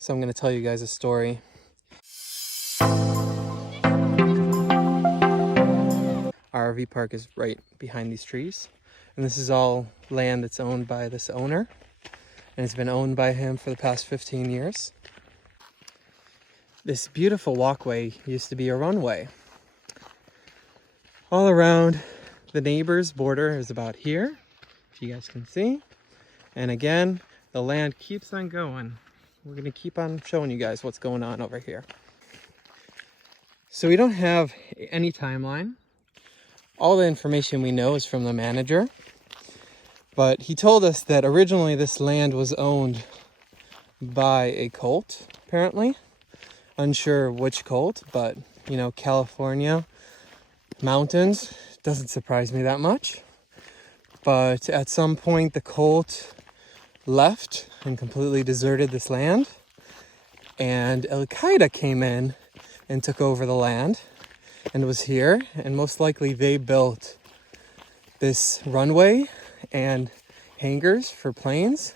So I'm going to tell you guys a story. Our RV park is right behind these trees. And this is all land that's owned by this owner. And it's been owned by him for the past 15 years. This beautiful walkway used to be a runway. All around the neighbor's border is about here, if you guys can see. And again, the land keeps on going. We're gonna keep on showing you guys what's going on over here. So we don't have any timeline. All the information we know is from the manager. But he told us that originally this land was owned by a cult, apparently. Unsure which cult, but you know, California mountains doesn't surprise me that much. But at some point the cult left and completely deserted this land, and Al-Qaeda came in and took over the land and was here, and most likely they built this runway and hangars for planes.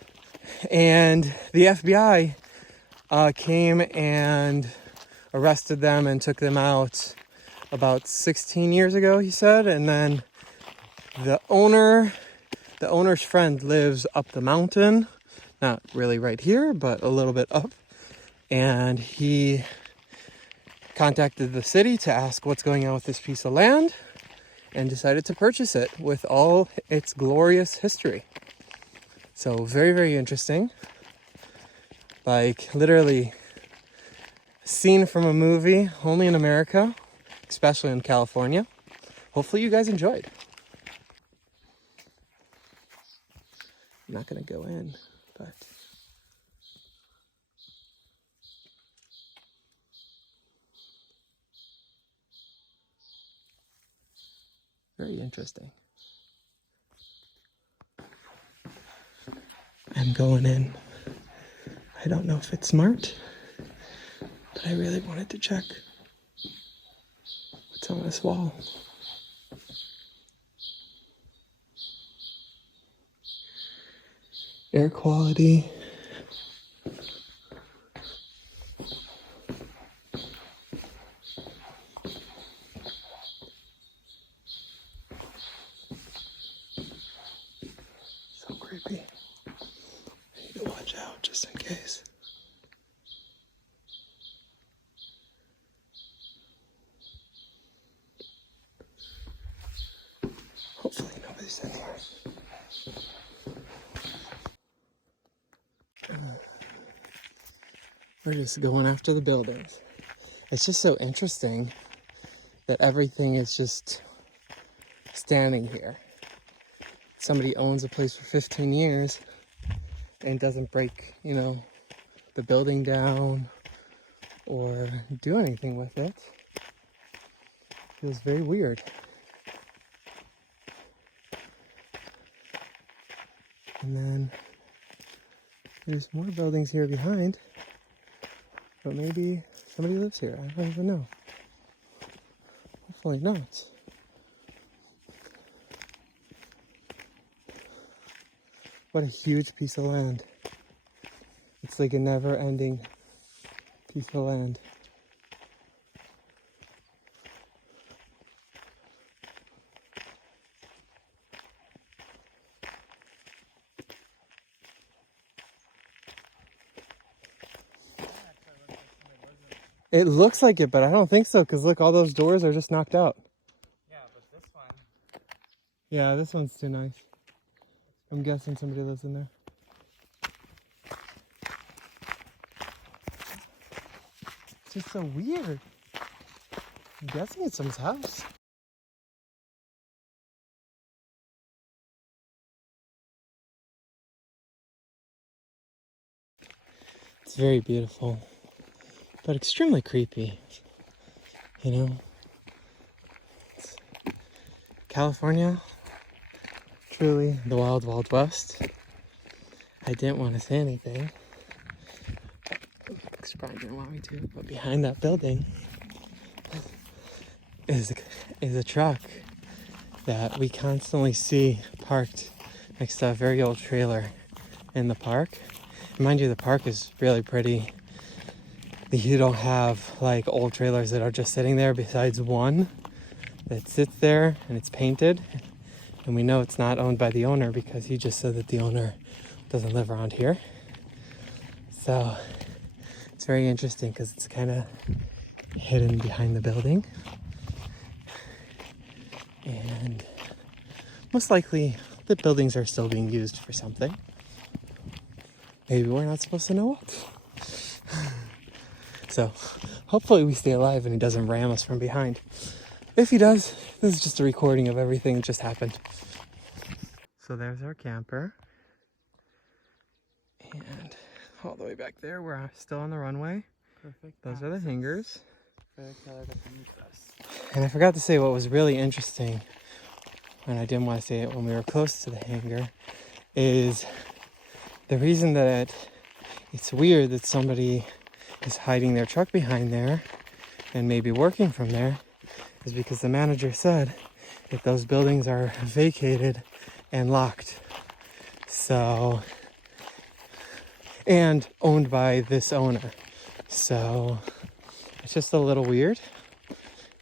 And the FBI came and arrested them and took them out about 16 years ago, he said. And then the owner's friend lives up the mountain, not really right here, but a little bit up. And he contacted the city to ask what's going on with this piece of land and decided to purchase it with all its glorious history. So very, very interesting. Like literally a scene from a movie, only in America, especially in California. Hopefully you guys enjoyed. I'm not gonna go in, but very interesting. I'm going in. I don't know if it's smart, but I really wanted to check what's on this wall. Air quality. So creepy. I need to watch out just in case. Hopefully nobody's in here. We're just going after the buildings. It's just so interesting that everything is just standing here. Somebody owns a place for 15 years and doesn't break, you know, the building down or do anything with it. Feels very weird. And then there's more buildings here behind, but maybe somebody lives here. I don't even know. Hopefully not. What a huge piece of land. It's like a never-ending piece of land. It looks like it, but I don't think so, because look, all those doors are just knocked out. Yeah, but this one... Yeah, this one's too nice. I'm guessing somebody lives in there. It's just so weird. I'm guessing it's someone's house. It's very beautiful, but extremely creepy. You know, it's California, truly the wild, wild west. I didn't want to say anything. Max probably didn't want me to, but behind that building is a truck that we constantly see parked next to a very old trailer in the park. And mind you, the park is really pretty. you don't have like old trailers that are just sitting there, besides one that sits there and it's painted. And we know it's not owned by the owner because he just said that the owner doesn't live around here. So it's very interesting because it's kind of hidden behind the building. And most likely the buildings are still being used for something. Maybe we're not supposed to know what. So hopefully we stay alive and he doesn't ram us from behind. If he does, this is just a recording of everything that just happened. So there's our camper. And all the way back there, we're still on the runway. Perfect. Those are the hangars. Perfect. And I forgot to say what was really interesting, and I didn't want to say it when we were close to the hangar, is the reason that it's weird that somebody is hiding their truck behind there and maybe working from there is because the manager said that those buildings are vacated and locked. So, and owned by this owner. So it's just a little weird,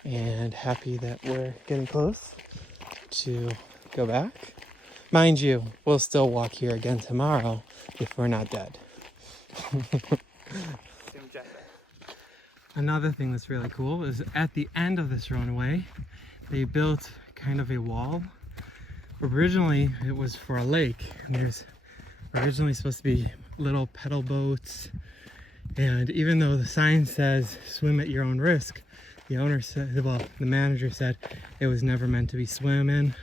and happy that we're getting close to go back. Mind you, we'll still walk here again tomorrow if we're not dead. Another thing that's really cool is at the end of this runway, they built kind of a wall. Originally, it was for a lake, and there's originally supposed to be little pedal boats. And even though the sign says swim at your own risk, the owner said, well, the manager said it was never meant to be swim in.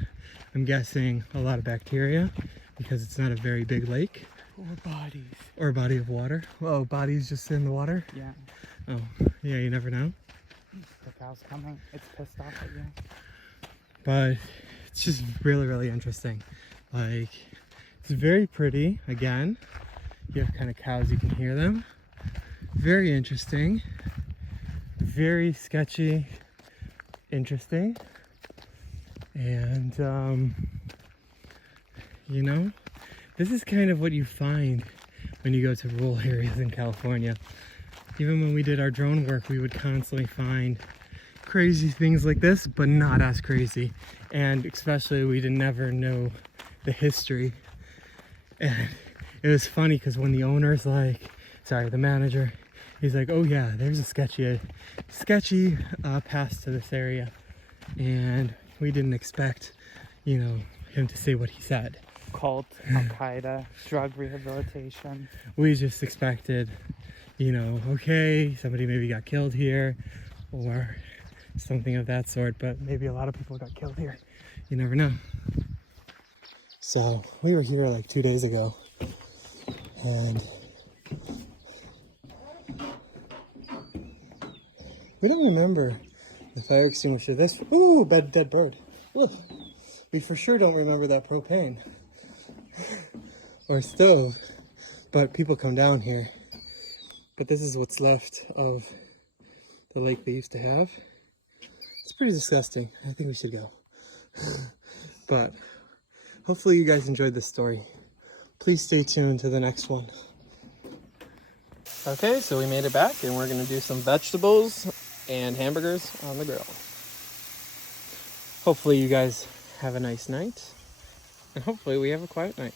I'm guessing a lot of bacteria because it's not a very big lake. Or bodies. Or a body of water. Oh, bodies just in the water? Yeah. Oh, yeah, you never know. The cow's coming. It's pissed off at you. But it's just really, really interesting. Like, it's very pretty. Again, you have kind of cows, you can hear them. Very interesting. Very sketchy. Interesting. And, you know, this is kind of what you find when you go to rural areas in California. Even when we did our drone work, we would constantly find crazy things like this, but not as crazy. And especially we did never know the history. And it was funny because when the owner's like, sorry, the manager, he's like, oh yeah, there's a sketchy path to this area. And we didn't expect, you know, him to say what he said. Cult, Al-Qaeda, drug rehabilitation. We just expected, you know, okay, somebody maybe got killed here or something of that sort, but maybe a lot of people got killed here. You never know. So we were here like 2 days ago, and we don't remember the fire extinguisher. This, ooh, dead bird. Look, we for sure don't remember that propane or stove, but people come down here. But this is what's left of the lake they used to have. It's pretty disgusting. I think we should go. But hopefully you guys enjoyed this story. Please stay tuned to the next one. Okay, so we made it back and we're gonna do some vegetables and hamburgers on the grill. Hopefully you guys have a nice night, and hopefully we have a quiet night.